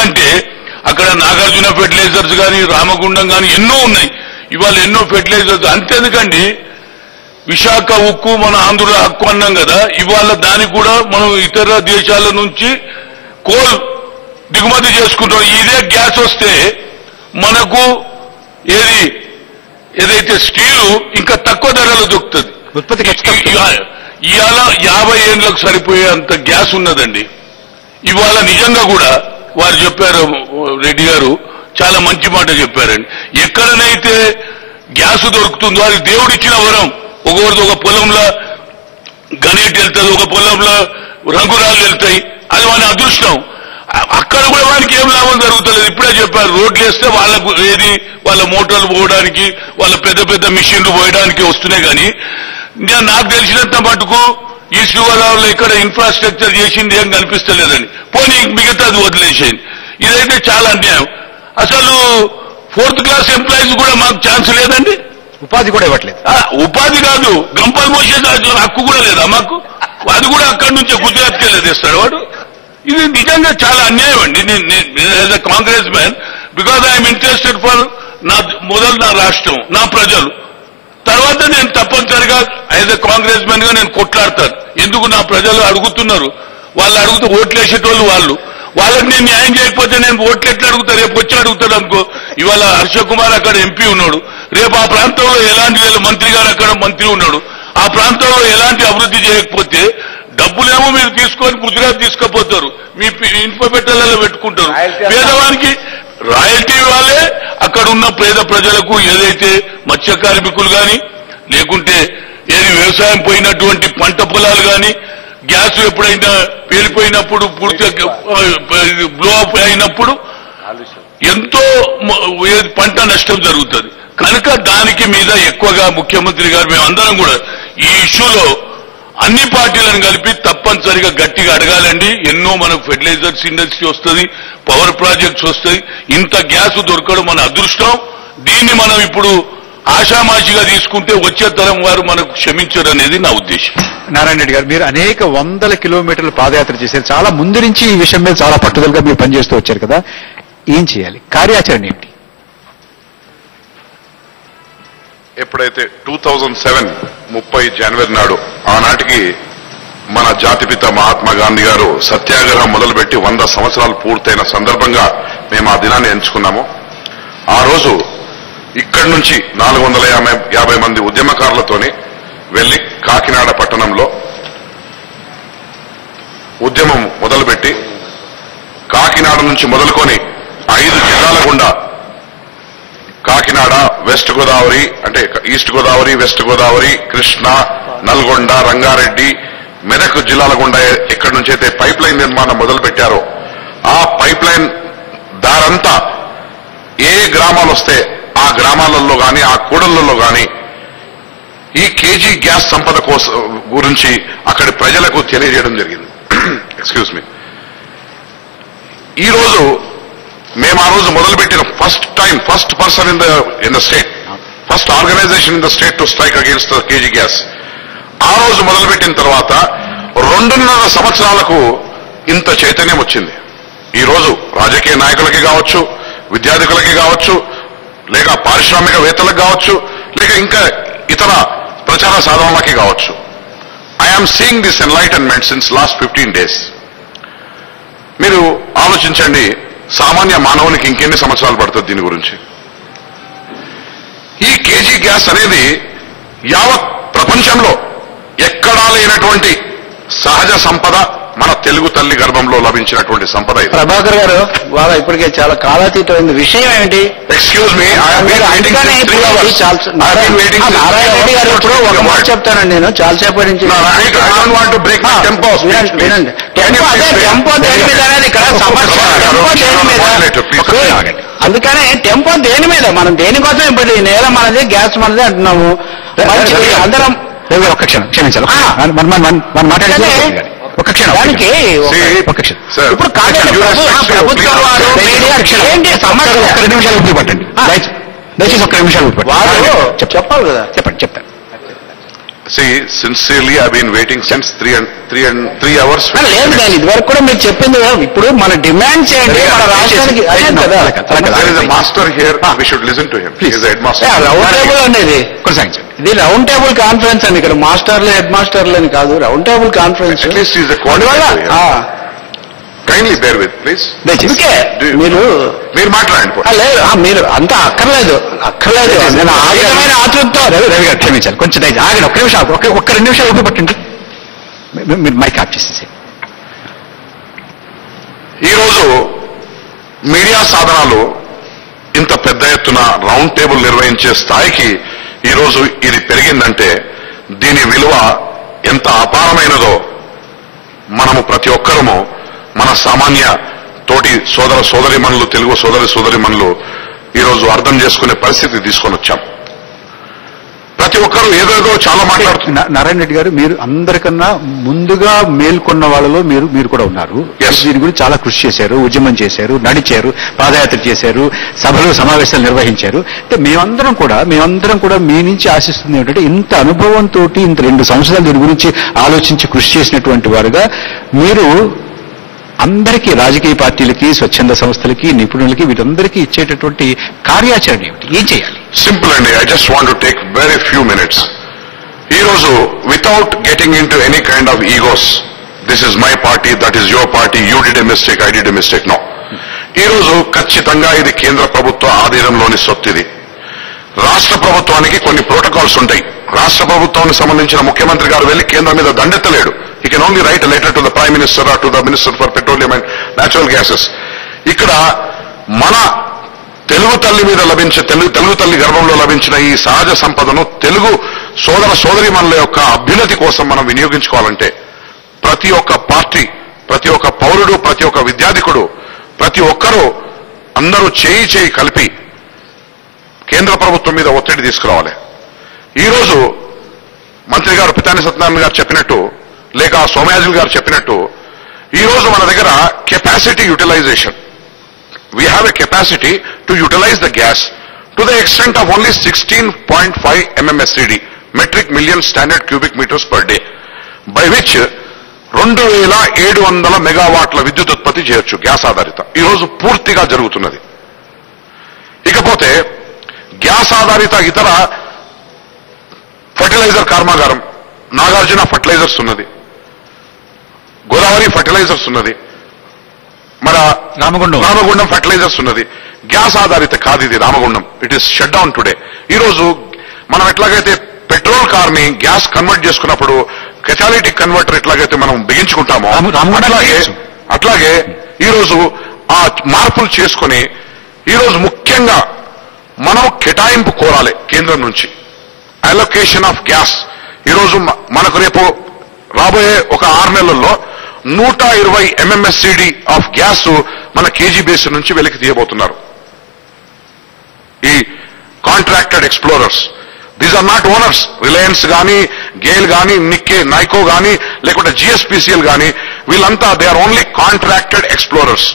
ఎందుకంటే అక్కడ నాగార్జున ఫెర్టిలైజర్స్ కానీ రామగుండం కానీ ఎన్నో ఉన్నాయి. ఇవాళ ఎన్నో ఫెర్టిలైజర్స్. అంతేందుకండి విశాఖ ఉక్కు మన ఆంధ్రుల హక్కు అన్నాం కదా, ఇవాళ దానికి కూడా మనం ఇతర దేశాల నుంచి కోల్ దిగుమతి చేసుకుంటాం. ఇదే గ్యాస్ వస్తే మనకు ఏదైతే స్టీలు ఇంకా తక్కువ ధరలో దొరుకుతుంది. ఇవాళ 50 ఏళ్లకు సరిపోయే అంత గ్యాస్ ఉన్నదండి. ఇవాళ నిజంగా కూడా వారు చెప్పారు, రెడ్డి గారు చాలా మంచి మాట చెప్పారండి. ఎక్కడనైతే గ్యాస్ దొరుకుతుందో అది దేవుడిచ్చిన వరం. ఒకరిది ఒక పొలంలో గనేట్ వెళ్తుంది, ఒక పొలంలో రంగురాళ్ళు వెళ్తాయి, అది మన అదృష్టం. అక్కడ కూడా వారికి ఏం లాభం జరుగుతలేదు. ఇప్పుడే చెప్పారు, రోడ్లు వేస్తే వాళ్ళకు వాళ్ళ మోటార్లు పోవడానికి, వాళ్ళ పెద్ద పెద్ద మిషన్లు పోయడానికి వస్తున్నాయి. కానీ నాకు తెలిసినంత మటుకు ఈస్ట్ గోదావరిలో ఇక్కడ ఇన్ఫ్రాస్ట్రక్చర్ చేసింది ఏం కనిపిస్తలేదండి. పోనీ మిగతాది వదిలేసేయండి. ఇదైతే చాలా అన్యాయం. అసలు 4th క్లాస్ ఎంప్లాయీస్ కూడా మాకు ఛాన్స్ లేదండి. ఉపాధి కూడా ఇవ్వట్లేదు. ఉపాధి కాదు, గంపలు మోసే హక్కు కూడా లేదా మాకు? అది కూడా అక్కడి నుంచే గుజరాత్కి వెళ్ళేస్తాడు వాడు. ఇది నిజంగా చాలా అన్యాయం అండి. As a Congress man, because I'm interested for మొదలు నా రాష్ట్రం, నా ప్రజలు. తర్వాత నేను తప్పనిసరిగా యాజ్ అ కాంగ్రెస్ మ్యాన్ గా నేను కొట్లాడతాను. ఎందుకు నా ప్రజలు అడుగుతున్నారు, వాళ్ళు అడుగుతూ ఓట్లు వేసేటోళ్ళు వాళ్ళకి నేను న్యాయం చేయకపోతే నేను ఓట్లు ఎట్లా అడుగుతా? రేపు వచ్చి అడుగుతాడు అనుకో. ఇవాళ హర్ష కుమార్ అక్కడ ఎంపీ ఉన్నాడు, రేపు ఆ ప్రాంతంలో ఎలాంటి మంత్రి గారు అక్కడ మంత్రి ఉన్నాడు, ఆ ప్రాంతంలో ఎలాంటి అభివృద్ధి చేయకపోతే డబ్బులేమో మీరు తీసుకొని గుజరాత్ తీసుకుపోతారు, మీ ఇన్ఫోపెట్టలలో పెట్టుకుంటారు. పేదవానికి రాయల్టీ ఇవ్వాలి. అక్కడ ఉన్న పేద ప్రజలకు ఏదైతే మత్స్య కార్మికులు కానీ, లేకుంటే వ్యవసాయం పోయినటువంటి పంట పొలాలు కానీ, గ్యాస్ ఎప్పుడైనా పేలిపోయినప్పుడు, పూర్తిగా బ్లో అప్ అయినప్పుడు ఎంతో పంట నష్టం జరుగుతుంది. కనుక దానికి మీద ఎక్కువగా ముఖ్యమంత్రి గారు మేమందరం కూడా ఈ ఇష్యూలో అన్ని పార్టీలను కలిపి తప్పనిసరిగా గట్టిగా అడగాలండి. ఎన్నో మనకు ఫెర్టిలైజర్స్ ఇండస్ట్రీ వస్తుంది, పవర్ ప్రాజెక్ట్స్ వస్తాయి. ఇంత గ్యాస్ దొరకడం మన అదృష్టం. దీన్ని మనం ఇప్పుడు ఆషామాషిగా తీసుకుంటే వచ్చే తరం వారు మనకు క్షమించరు అనేది నా ఉద్దేశం. నారాయణ రెడ్డి గారు, మీరు అనేక 100 కిలోమీటర్లు పాదయాత్ర చేశారు. చాలా ముందు నుంచి ఈ విషయం మీద చాలా పట్టుదలగా మీరు పనిచేస్తూ వచ్చారు కదా, ఏం చేయాలి? కార్యాచరణ ఏమిటి? ఎప్పుడైతే 2007 30 జనవరి నాడు ఆనాటికి మన జాతిపిత మహాత్మా గాంధీ గారు సత్యాగ్రహం మొదలుపెట్టి 100 సంవత్సరాలు పూర్తయిన సందర్భంగా మేము ఆ దినాన్ని ఎంచుకున్నాము. ఆ రోజు ఇక్కడి నుంచి 450 మంది ఉద్యమకారులతోని వెళ్లి కాకినాడ పట్టణంలో ఉద్యమం మొదలుపెట్టి కాకినాడ నుంచి మొదలుకొని 5 జిల్లాల గుండా కాకినాడ, వెస్ట్ గోదావరి అంటే ఈస్ట్ గోదావరి, వెస్ట్ గోదావరి, కృష్ణా, నల్గొండ, రంగారెడ్డి, మెదక్ జిల్లాల గుండా ఎక్కడి నుంచి అయితే పైప్ లైన్ నిర్మాణం మొదలు పెట్టారో ఆ పైప్ లైన్ దారంతా ఏ గ్రామాలు వస్తే ఆ గ్రామాలలో గాని, ఆ కూడళ్లలో గాని ఈ కేజీ గ్యాస్ సంపద గురించి అక్కడి ప్రజలకు తెలియజేయడం జరిగింది. Excuse me. ఈ రోజు మేము ఆ రోజు మొదలుపెట్టిన first person in the state, first organisation in the state to strike against the KG gas. ఆ రోజు మొదలుపెట్టిన తర్వాత 2.5 సంవత్సరాలకు ఇంత చైతన్యం వచ్చింది. ఈ రోజు రాజకీయ నాయకులకి కావచ్చు, విద్యార్థులకి కావచ్చు, లేక పారిశ్రామికవేత్తలకు కావచ్చు, లేక ఇంకా ఇతర ప్రచార సాధనలకి కావచ్చు. I'm seeing this enlightenment since last 15 days. మీరు ఆలోచించండి, సామాన్య మానవునికి ఇంకెన్ని సంవత్సరాలు పడుతుంది దీని గురించి? ఈ కేజీ గ్యాస్ అనేది యావత్ ప్రపంచంలో ఎక్కడా లేనటువంటి సహజ సంపద, మన తెలుగు తల్లి గర్భంలో లభించినటువంటి సంపద ఇది. ప్రభాకర్ గారు, వాళ్ళ ఇప్పటికే చాలా కాలాతీతమైన విషయం ఏంటి? ఎక్స్క్యూజ్ మీ, నారాయణ రెడ్డి గారు ఇప్పుడు ఒక మాట చెప్తానండి. నేను చాలాసేపటి నుంచి వినండి. టెంపో దేని మీద అనేది ఇక్కడ సమస్య. టెంపో దేని మీద? అందుకనే టెంపో దేని మీద? మనం దేనికోసం ఇప్పుడు ఈ నేల మనది, గ్యాస్ మనది అంటున్నాము. అందరం ఒక్క క్షణం క్షమించాలి. ఒక్క క్షణం దానికి ఇప్పుడు ప్రభుత్వం వారు ఏంటి సమస్య? ఒక్క 2 నిమిషాలు ఊపిరి పట్టండి దయచేసి. ఒక్క 2 నిమిషాలు ఊపిరి పట్టండి. చెప్పాలి కదా. చెప్తాను. See, sincerely, I've been waiting since 3 hours. లేదు కానీ ఇదివరకు కూడా మీరు చెప్పింది ఇప్పుడు మన డిమాండ్స్ ఏంటి మన రాష్ట్రానికి అదే కదా. There is a master here. We should listen to him. He is a headmaster. Round table అనేది కొనసాగించండి. ఇది రౌండ్ టేబుల్ కాన్ఫరెన్స్ అండి. ఇక్కడ మాస్టర్లు హెడ్ మాస్టర్లు అని కాదు, round table conference. At least he is a coordinator here. Kindly bear with, please. అందుకే మీరు మాట్లాడండి. లేదు మీరు అంతా అక్కర్లేదు నేను ఆ విధమైన ఆతృతతో. రవి గారు క్షమించాలి, కొంచెం దయచేసి ఆగండి, ఒక్క నిమిషం, ఒక్క 2 నిమిషాలు ఓపిక పట్టండి. మీరు మైక్ ఆఫ్ చేసేసి. ఈరోజు మీడియా సాధనాలు ఇంత పెద్ద ఎత్తున రౌండ్ టేబుల్ నిర్వహించే స్థాయికి ఈరోజు ఇది పెరిగిందంటే దీని విలువ ఎంత అపారమైనదో మనము ప్రతి ఒక్కరము మన సామాన్య తోటి సోదరిమణులు, తెలుగు సోదరిమణులు ఈరోజు అర్థం చేసుకునే పరిస్థితి తీసుకొని వచ్చాం. ప్రతి ఒక్కరూ ఏదేదో చాలా మాట్లాడుతున్నారు. నారాయణ రెడ్డి గారు, మీరు అందరికన్నా ముందుగా మేల్కొన్న వాళ్ళలో మీరు కూడా ఉన్నారు. దీని గురించి చాలా కృషి చేశారు, ఉద్యమం చేశారు, నడిచారు, పాదయాత్ర చేశారు, సభలు సమావేశాలు నిర్వహించారు. అంటే మేమందరం కూడా మీ నుంచి ఆశిస్తుంది ఏంటంటే ఇంత అనుభవంతో ఇంత 2 సంవత్సరాలు దీని గురించి ఆలోచించి కృషి చేసినటువంటి వారుగా మీరు అందరికీ, రాజకీయ పార్టీలకి, స్వచ్ఛంద సంస్థలకి, నిపుణులకి, వీరందరికీ ఇచ్చేటటువంటి కార్యాచరణ ఏమిటి, ఏం చేయాలి? సింపుల్ అండి. I just want to take very few minutes. ఈరోజు without getting in to any kind of egos, this is my party, that is your party, you did a mistake, I did a mistake, no. ఈరోజు ఖచ్చితంగా ఇది కేంద్ర ప్రభుత్వ ఆధీనంలోని సొత్తు. ఇది రాష్ట్ర ప్రభుత్వానికి కొన్ని ప్రోటోకాల్స్ ఉంటాయి. రాష్ట్ర ప్రభుత్వానికి సంబంధించిన ముఖ్యమంత్రి గారు వెళ్లి కేంద్రం మీద దండెత్తలేడు. He can only write a letter to the Prime Minister or to the Minister for Petroleum and Natural Gases. ఇక్కడ మన తెలుగు తల్లి మీద లభించే తెలుగు తల్లి గర్భంలో లభించిన ఈ సహజ సంపదను తెలుగు సోదరిమణుల యొక్క అభ్యున్నతి కోసం మనం వినియోగించుకోవాలంటే ప్రతి ఒక్క పార్టీ, ప్రతి ఒక్క పౌరుడు, ప్రతి ఒక్క విద్యార్థికుడు, ప్రతి ఒక్కరూ అందరూ చేయి కలిపి కేంద్ర ప్రభుత్వం మీద ఒత్తిడి తీసుకురావాలి. ఈరోజు మంత్రి గారు పితాని సత్యనారాయణ గారు చెప్పినట్టు, లేక సోమయాజులు గారు చెప్పినట్టు, ఈరోజు మన దగ్గర capacity utilisation, we have a capacity to utilise the gas to the extent of only 16.5 MMSCD, metric million standard cubic metres per day, by which 2700 మెగావాట్ల విద్యుత్ ఉత్పత్తి చేయొచ్చు గ్యాస్ ఆధారిత. ఈరోజు పూర్తిగా జరుగుతున్నది. ఇకపోతే గ్యాస్ ఆధారిత ఇతర ఫర్టిలైజర్ కర్మాగారం నాగార్జున ఫర్టిలైజర్స్ ఉన్నది, గోదావరి ఫర్టిలైజర్స్ ఉన్నది, మన రామగుండం ఫర్టిలైజర్స్ ఉన్నది. గ్యాస్ ఆధారిత కాదు ఇది Ramagundam. It is shut down today. ఈరోజు మనం ఎట్లాగైతే పెట్రోల్ కార్ ని గ్యాస్ కన్వర్ట్ చేసుకున్నప్పుడు కెటాలిటిక్ కన్వర్టర్ ఎట్లాగైతే మనం బిగించుకుంటామో అట్లాగే ఈరోజు ఆ మార్పులు చేసుకుని ఈరోజు ముఖ్యంగా మనం కేటాయింపు కోరాలి కేంద్రం నుంచి. అలొకేషన్ ఆఫ్ గ్యాస్ ఈరోజు మనకు రేపు రాబోయే ఒక 6 నెలల్లో 120 MMSCD ఆఫ్ గ్యాస్ మన కేజీ బేస్ నుంచి వెలికి తీయబోతున్నారు. ఈ contracted explorers, these are not owners. Reliance కానీ, గేల్ కానీ, నైకో కానీ, లేకుంటే GSPCL కానీ, వీళ్ళంతా they are only contracted explorers.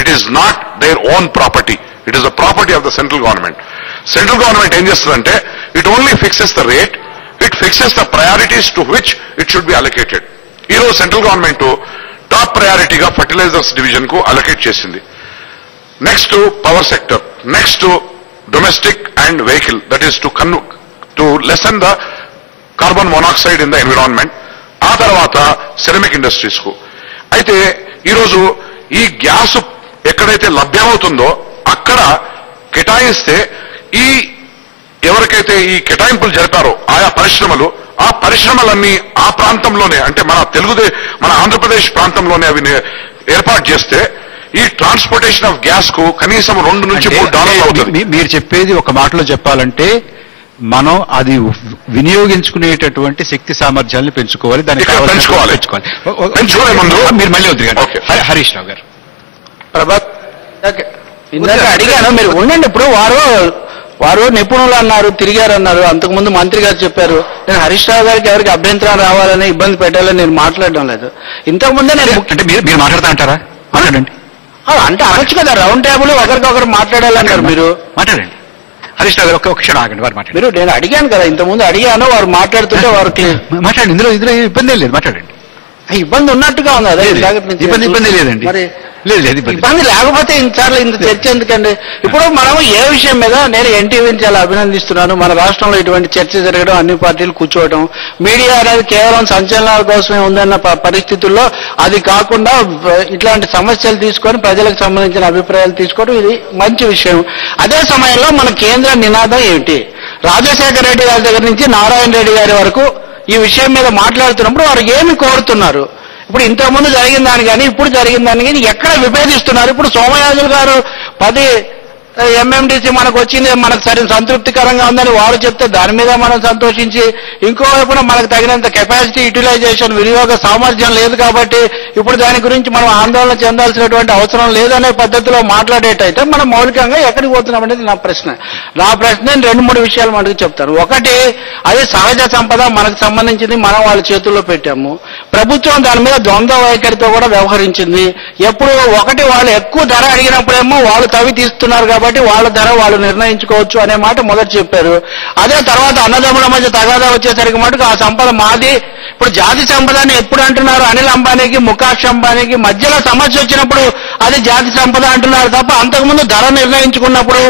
It is not their own property, it is the property of the central government. Central government ఏం చేస్తుందంటే it only fixes the rate, it fixes the priorities to which it should be allocated. ఈరోజు central government top ప్రయారిటీగా fertilisers division కు allocate చేసింది. Next power sector, next domestic and vehicle, that is to lesson the carbon monoxide in the environment. ఆ తర్వాత ceramic industries కు. అయితే ఈరోజు ఈ gas ఎక్కడైతే లభ్యమవుతుందో అక్కడ కేటాయిస్తే ఈ ఎవరికైతే ఈ కేటాయింపులు జరిపారో ఆయా పరిశ్రమలు, ఆ పరిశ్రమలన్నీ ఆ ప్రాంతంలోనే, అంటే మన ఆంధ్రప్రదేశ్ ప్రాంతంలోనే అవి ఏర్పాటు చేస్తే ఈ ట్రాన్స్పోర్టేషన్ ఆఫ్ గ్యాస్ కు కనీసం $2 నుంచి $3 అవుతుంది. మీరు చెప్పేది ఒక మాటలో చెప్పాలంటే మనం అది వినియోగించుకునేటటువంటి శక్తి సామర్థ్యాలను పెంచుకోవాలి, దాన్ని పెంచుకోవాలి ముందు. మీరు మళ్ళీ వద్దు. హరీష్ రావు గారు, ఇందాక అడిగాను, మీరు ఉండండి. ఇప్పుడు వారు నిపుణులు అన్నారు, తిరిగారన్నారు, అంతకుముందు మంత్రి గారు చెప్పారు. నేను హరీష్ రావు గారికి ఎవరికి అభ్యంతరం రావాలని, ఇబ్బంది పెట్టాలని నేను మాట్లాడడం లేదు. ఇంతకుముందే నేను అంటే మీరు మాట్లాడతా అంటారా? మాట్లాడండి. అంటే అనొచ్చు కదా, రౌండ్ టేబుల్ ఒకరికొకరు మాట్లాడాలన్నారు. మీరు మాట్లాడండి. హరీష్ రావు గారు ఒక క్షణం ఆగండి, వారు మాట్లాడండి. మీరు నేను అడిగాను కదా ఇంతకుముందు అడిగాను, వారు మాట్లాడుతుంటే వారు మాట్లాడండి, ఇందులో ఇబ్బంది లేదు, మాట్లాడండి. ఇబ్బంది ఉన్నట్టుగా ఉంది. అదే ఇబ్బంది లేదండి, మరి లేదు ఇబ్బంది లేకపోతే ఇన్నిసార్లు ఇంత చర్చ ఎందుకండి? ఇప్పుడు మనం ఏ విషయం మీద నేను ఎన్టీవీని చాలా అభినందిస్తున్నాను. మన రాష్ట్రంలో ఇటువంటి చర్చ జరగడం, అన్ని పార్టీలు కూర్చోవడం, మీడియా అనేది కేవలం సంచలనాల కోసమే ఉందన్న పరిస్థితుల్లో అది కాకుండా ఇట్లాంటి సమస్యలు తీసుకొని ప్రజలకు సంబంధించిన అభిప్రాయాలు తీసుకోవడం ఇది మంచి విషయం. అదే సమయంలో మన కేంద్ర నినాదం ఏమిటి? రాజశేఖర రెడ్డి గారి దగ్గర నుంచి నారాయణ రెడ్డి గారి వరకు ఈ విషయం మీద మాట్లాడుతున్నప్పుడు వారు ఏమి కోరుతున్నారు? ఇప్పుడు ఇంతకుముందు జరిగిన దాన్ని కానీ ఇప్పుడు జరిగిన దాన్ని కానీ ఎక్కడ విభేదిస్తున్నారు? ఇప్పుడు సోమయాజులు గారు 10 MMDC మనకు వచ్చింది, మనకు సరైన సంతృప్తికరంగా ఉందని వారు చెప్తే దాని మీద మనం సంతోషించి, ఇంకోవైపున మనకు తగినంత కెపాసిటీ యూటిలైజేషన్ వినియోగ సామర్థ్యం లేదు కాబట్టి ఇప్పుడు దాని గురించి మనం ఆందోళన చెందాల్సినటువంటి అవసరం లేదనే పద్ధతిలో మాట్లాడేటైతే మనం మౌలికంగా ఎక్కడికి పోతున్నాం అనేది నా ప్రశ్న. నేను 2-3 విషయాలు మనకు చెప్తాను. ఒకటి, అది సహజ సంపద మనకు సంబంధించింది, మనం వాళ్ళ చేతుల్లో పెట్టాము. ప్రభుత్వం దాని మీద ద్వంద్వ వైఖరితో కూడా వ్యవహరించింది. ఎప్పుడు ఒకటి, వాళ్ళు ఎక్కువ ధర అడిగినప్పుడేమో వాళ్ళు తవి తీస్తున్నారు కాబట్టి వాళ్ళ ధర వాళ్ళు నిర్ణయించుకోవచ్చు అనే మాట మొదట చెప్పారు. అదే తర్వాత అన్నదమ్ముల మధ్య తగాదా వచ్చేసరికి మటుకు ఆ సంపద మాది. ఇప్పుడు జాతి సంపదని ఎప్పుడు అంటున్నారు? అనిల్ అంబానీకి, ముఖేష్ అంబానీకి మధ్యలో సమస్య వచ్చినప్పుడు అది జాతి సంపద అంటున్నారు తప్ప అంతకుముందు ధర నిర్ణయించుకున్నప్పుడు,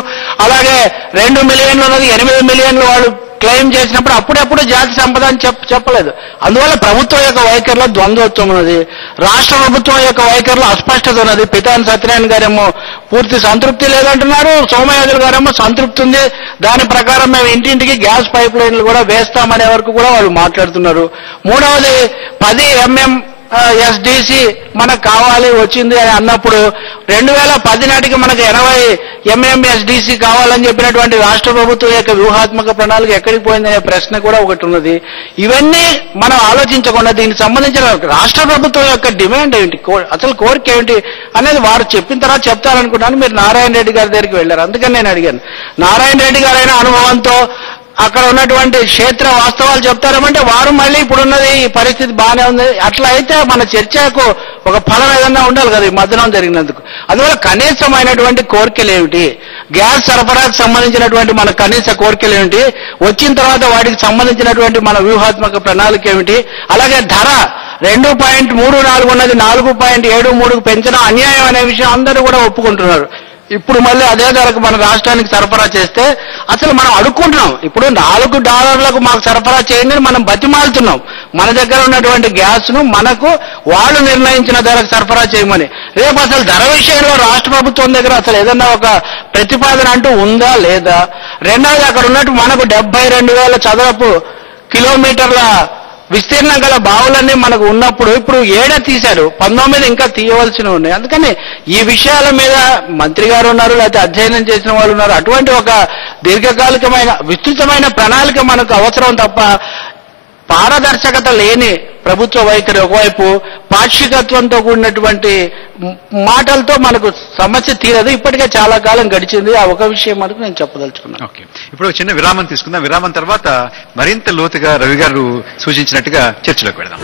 అలాగే 2 మిలియన్లు ఉన్నది 8 మిలియన్లు వాళ్ళు క్లెయిమ్ చేసినప్పుడు అప్పుడెప్పుడు జాతి సంపద అని చెప్పలేదు. అందువల్ల ప్రభుత్వం యొక్క వైఖరిలో ద్వంద్వత్వం ఉన్నది, రాష్ట్ర ప్రభుత్వం యొక్క వైఖరిలో అస్పష్టత ఉన్నది. పితాని సత్యనారాయణ గారేమో పూర్తి సంతృప్తి లేదంటున్నారు, సోమయాజులు గారేమో సంతృప్తి ఉంది, దాని ప్రకారం మేము ఇంటింటికి గ్యాస్ పైప్ లైన్లు కూడా వేస్తామనే వరకు కూడా వాళ్ళు మాట్లాడుతున్నారు. మూడవది, 10 MMSDC మనకు కావాలి వచ్చింది అని అన్నప్పుడు 2010 నాటికి మనకు 80 MMSDC కావాలని చెప్పినటువంటి రాష్ట్ర ప్రభుత్వం యొక్క వ్యూహాత్మక ప్రణాళిక ఎక్కడికి పోయిందనే ప్రశ్న కూడా ఒకటి ఉన్నది. ఇవన్నీ మనం ఆలోచించకుండా దీనికి సంబంధించిన రాష్ట్ర ప్రభుత్వం యొక్క డిమాండ్ ఏంటి, అసలు కోరిక ఏమిటి అనేది వారు చెప్పిన తర్వాత చెప్తారనుకున్నాను. మీరు నారాయణ రెడ్డి గారి దగ్గరికి వెళ్ళారు, అందుకని నేను అడిగాను. నారాయణ రెడ్డి గారైన అనుభవంతో అక్కడ ఉన్నటువంటి క్షేత్ర వాస్తవాలు చెప్తారేమంటే వారు మళ్ళీ ఇప్పుడున్నది ఈ పరిస్థితి బాగానే ఉంది. అట్లా అయితే మన చర్చకు ఒక ఫలం ఏదన్నా ఉండాలి కదా ఈ మధ్యాహ్నం జరిగినందుకు. అందువల్ల కనీసమైనటువంటి కోరికలు ఏమిటి, గ్యాస్ సరఫరాకు సంబంధించినటువంటి మన కనీస కోరికలు ఏమిటి, వచ్చిన తర్వాత వాటికి సంబంధించినటువంటి మన వ్యూహాత్మక ప్రణాళిక ఏమిటి, అలాగే ధర 2.34 ఉన్నది 4.73కు పెంచడం అన్యాయం అనే విషయం అందరూ కూడా ఒప్పుకుంటున్నారు. ఇప్పుడు మళ్ళీ అదే ధరకు మన రాష్ట్రానికి సరఫరా చేస్తే అసలు మనం అడుక్కుంటున్నాం. ఇప్పుడు $4 మాకు సరఫరా చేయండి అని మనం బతిమాలుతున్నాం. మన దగ్గర ఉన్నటువంటి గ్యాస్ ను మనకు వాళ్ళు నిర్ణయించిన ధరకు సరఫరా చేయమని. రేపు అసలు ధర విషయంలో రాష్ట్ర ప్రభుత్వం దగ్గర అసలు ఏదన్నా ఒక ప్రతిపాదన అంటూ ఉందా లేదా? రెండవది, అక్కడ ఉన్నట్టు మనకు 72,000 చదరపు కిలోమీటర్ల విస్తీర్ణం గల బావులన్నీ మనకు ఉన్నప్పుడు ఇప్పుడు 7 తీశారు, 19 ఇంకా తీయవలసినవి ఉన్నాయి. అందుకని ఈ విషయాల మీద మంత్రి గారు ఉన్నారు, లేకపోతే అధ్యయనం చేసిన వాళ్ళు ఉన్నారు. అటువంటి ఒక దీర్ఘకాలికమైన విస్తృతమైన ప్రణాళిక మనకు అవసరం తప్ప పారదర్శకత లేని ప్రభుత్వ వైఖరి ఒకవైపు, పాక్షికత్వంతో కూడినటువంటి మాటలతో మనకు సమస్య తీరదు. ఇప్పటికే చాలా కాలం గడిచింది. ఆ ఒక విషయం మనకు నేను చెప్పదలుచుకున్నాను. ఓకే, ఇప్పుడు చిన్న విరామం తీసుకుందాం. విరామం తర్వాత మరింత లోతుగా రవి గారు సూచించినట్టుగా చర్చలోకి వెళదాం.